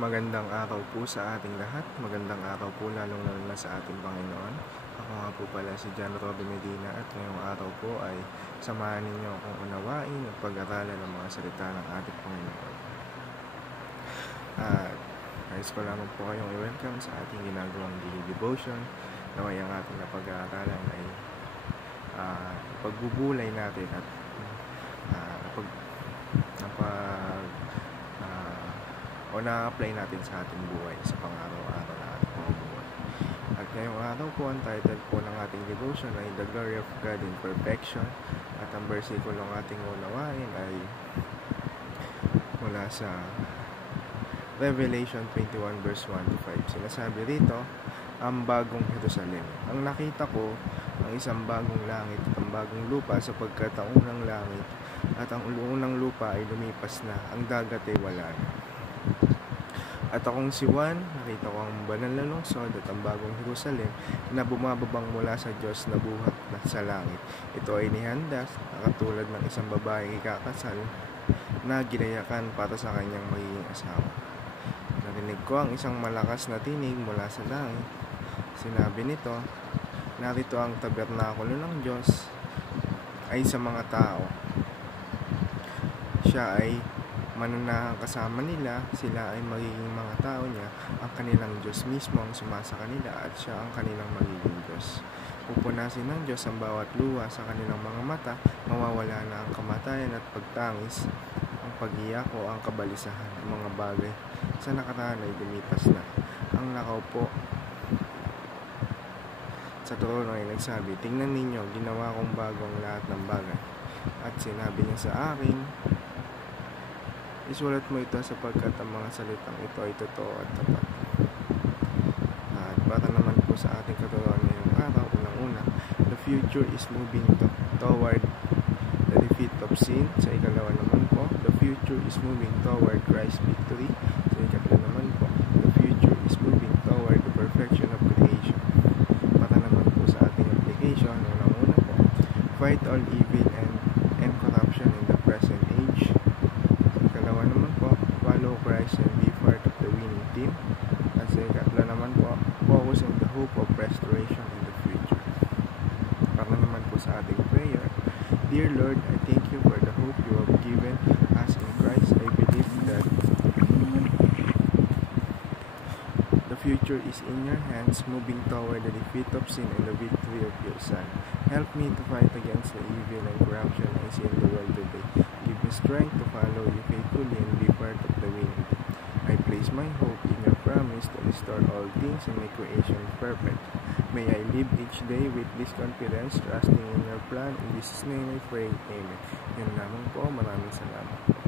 Magandang araw po sa ating lahat. Magandang araw po lalong-lalo na sa ating Panginoon. Ako nga po pala si John Robby Medina at ngayong araw po ay samahan ninyo akong unawain at pag-aralan ng mga salita ng ating Panginoon. At nais ko lamang po kayong i-welcome sa ating ginagawang daily devotion. Naway ang ating napag-aaralan ay pagbubulay natin at na-apply natin sa ating buhay, sa pang-araw-araw na ating buhay. At ngayong araw po, ang title po ng ating devotion ay The Glory of God in Perfection. At ang versikulong ating unawain ay mula sa Revelation 21 verse 1-5. Sinasabi rito, ang bagong Jerusalem. Ang nakita ko, ang isang bagong langit at ang bagong lupa, sapagkat ang unang langit at ang unang lupa ay lumipas na, ang dagat ay wala na. At akong si Juan, nakita ko ang banal na lungsod at ang bagong Jerusalem na bumababang mula sa Diyos na buhat na sa langit. Ito ay nihanda na katulad ng isang babaeng ikakasal na ginayakan para sa kanyang magiging asawa. Narinig ko ang isang malakas na tinig mula sa langit. Sinabi nito, narito ang tabernakulo ng Diyos ay sa mga tao. Siya ay mananahang kasama nila, sila ay magiging mga tao niya, ang kanilang Diyos mismo ang sumasa kanila at siya ang kanilang magiging Diyos. Pupunasin ng Diyos ang bawat luha sa kanilang mga mata, mawawala na ang kamatayan at pagtangis, ang pag-iyak o ang kabalisahan. Ang mga bagay sa nakaraan ay lumipas na. Ang nakaupo sa trono ay nagsabi, tingnan ninyo, ginawa kong bago ang lahat ng bagay. At sinabi niya sa akin, isulat mo ito sapagkat ang mga salitang ito ay totoo at tapat. At para naman po sa ating katuruan ngayong araw, unang-una, the future is moving toward the defeat of sin. Sa ikalawa naman po, the future is moving toward Christ's victory. Sa ikatlo naman po, the future is moving toward the perfection of creation. Para naman po sa ating application, unang-una po, fight all evil and corruption in the present age. Follow Christ and be part of the winning team. At sa ikatlo naman po, focus on the hope of restoration in the future. Para naman po sa ating prayer, Dear Lord, I thank you for the hope you have given us in Christ. I believe that the future is in your hands, moving toward the defeat of sin and the victory of your Son. Help me to fight against the evil and corruption I see in the world today. Give me strength to follow you faithfully and be part of the winning. I place my hope in your promise to restore all things and make creation perfect. May I live each day with this confidence, trusting in your plan. In Jesus' name I pray. Amen. Yan lamang po. Maraming salamat.